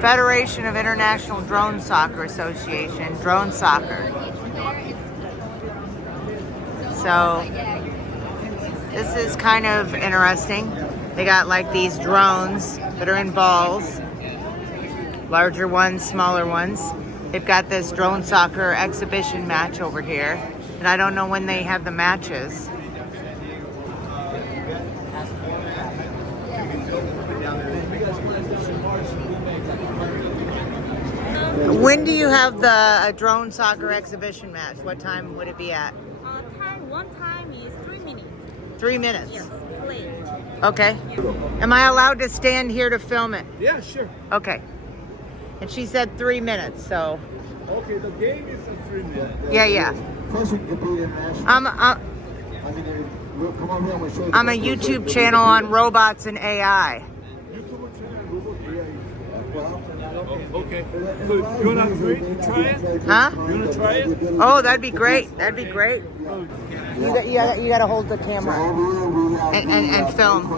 Federation of International Drone Soccer Association, Drone Soccer. So this is kind of interesting. They got like these drones that are in balls, larger ones, smaller ones. They've got this drone soccer exhibition match over here, and I don't know when they have the matches. When do you have the drone soccer exhibition match? What time would it be at? One time is 3 minutes. 3 minutes? Yes, play. Okay. Am I allowed to stand here to film it? Yeah, sure. Okay. And she said 3 minutes, so. Okay, the game is in 3 minutes. Yeah. I'm a YouTube channel on robots and AI. Okay. So you wanna try it? Huh? You wanna try it? Oh, that'd be great. That'd be great. You gotta hold the camera and film.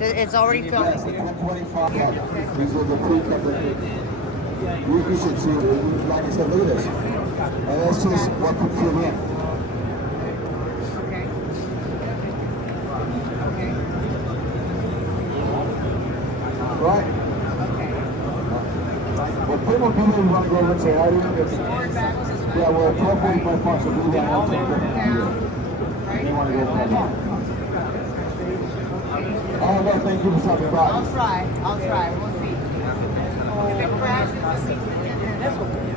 It's already filming. You should see, like I said, look at this. And that's just what we feel in. Right? Well, people come in and want to go over and say, I didn't. Yeah, well, 12:45 bucks will do that. I'll take it. You want to go over that? Oh, no, thank you for stopping by. I'll try. We'll see.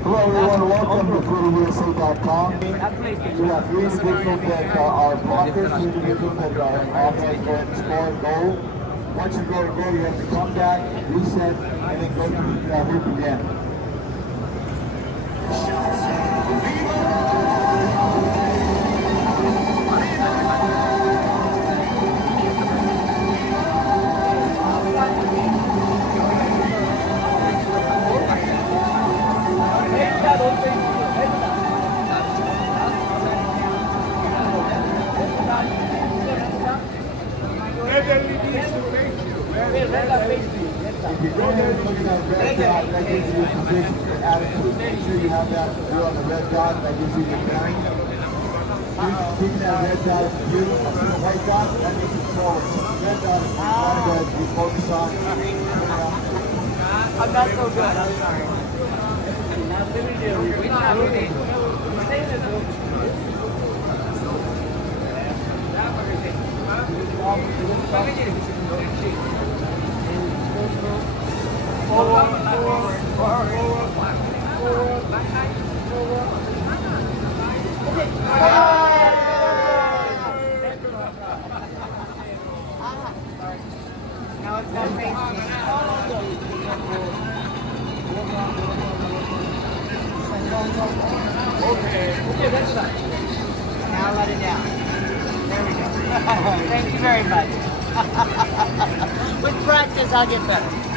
Hello everyone, welcome to freedomUSA.com. We have 3 individuals that are blockers, 3 individuals that are authorized to score a goal. Once you go to goal, you have to come back, reset, and then go to the hoop again. If you go there and look at that red dot, that gives you your position, your attitude. Make sure you have that, you're on the red dot, that gives you your bearing. Keeping that red dot is you. The white dot, that means it's forward. So the red dot is what you want to focus on. I'm not so good, I'm sorry. Now it's not facing. Okay, that's fine. Now let it down. There we go. Thank you very much. With practice, I'll get better.